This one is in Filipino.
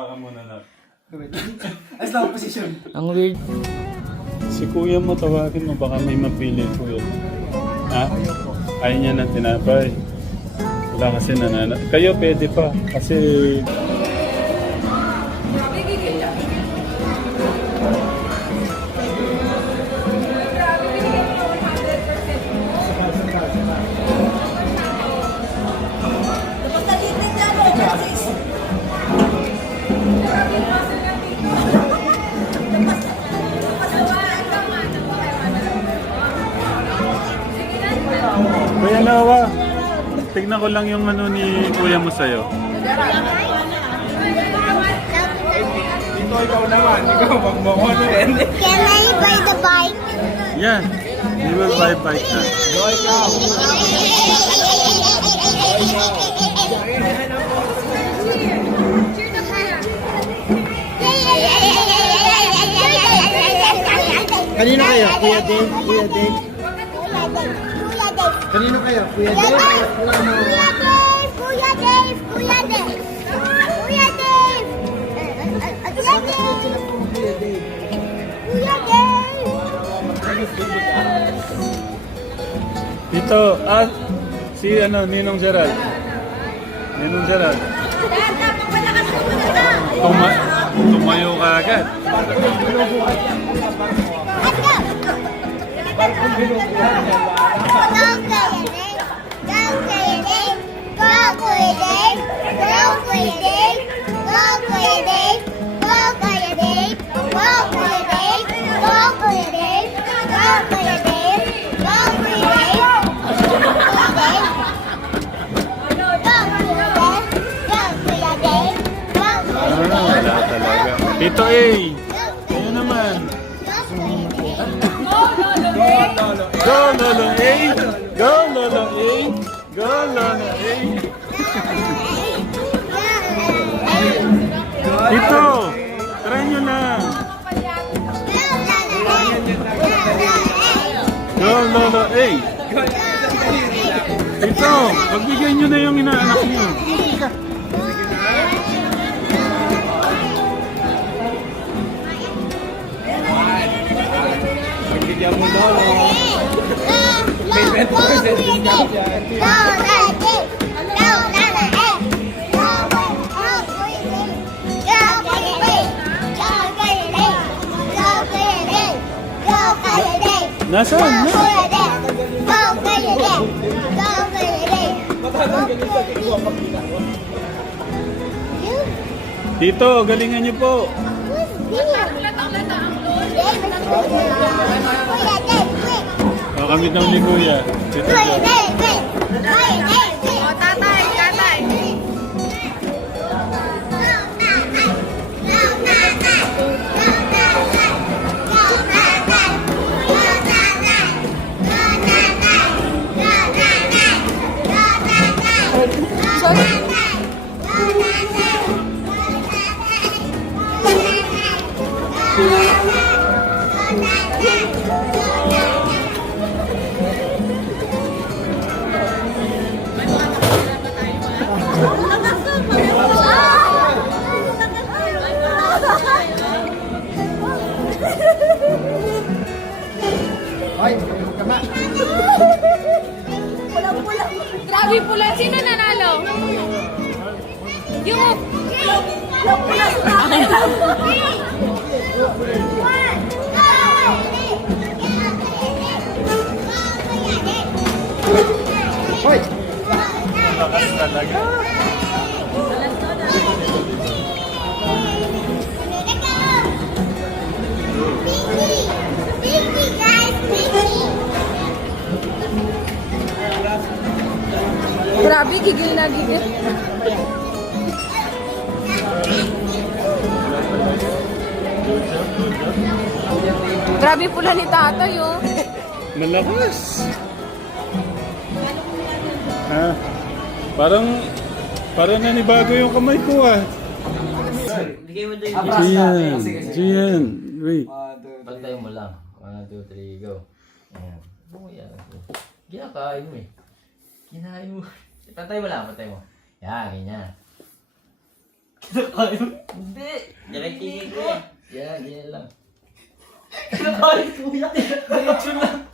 Baka muna na. As na position. Ang weird. Si kuya mo, tawagin mo. Baka may mapili kuya. Ha? Ayaw niya ng tinapay. Wala kasi nanana. Kayo pwede pa. Kasi... Kuya Noah, tignan ko lang yung ano ni kuya mo sa'yo. Ito ikaw naman. Ikaw, magmamano rin. Can I buy the bike? Yeah, we will buy bike na. Go ikaw. Kanino kayo? Kuya Dave? Kuya Dave? Kanino kayo? Kuya Dave? Kuya Dave! Kuya Dave! Kuya Dave! Bakit sila po Kuya Dave? Kuya Dave! Ito, si ano, Ninong Gerald. Ninong Gerald. Tumayo ka agad. Wala talaga. Ito ayun naman. Go Lolo A! Go Lolo A! Go Lolo A! Ito! Try nyo na! Go Lolo A! Ito! Pagbigay nyo na yung inaanak nyo. Bigyan mo lolo. May 20% discount yan. Nasaan na? Tito, galingan nyo po. O, kami daw ni Kuya. Tito, Ay, kama. Grabe pula. Sino nanalo? Yung... Hoy! lakas talaga. Grabe, gigil na gigil. Grabe pula ni tatay, oh. Malakas. Ha? Parang nanibago yung kamay ko ah. Gian. Wait. Pagtayo mo lang. 1, 2, 3, go. Ayan. Yan. Kinakain mo eh. Kinain mo. Pantay mo lang, pantay mo. Yan, ganyan. Hindi. Direct kiki ko yan. Yan lang. Kinakain kuya. Diretso lang.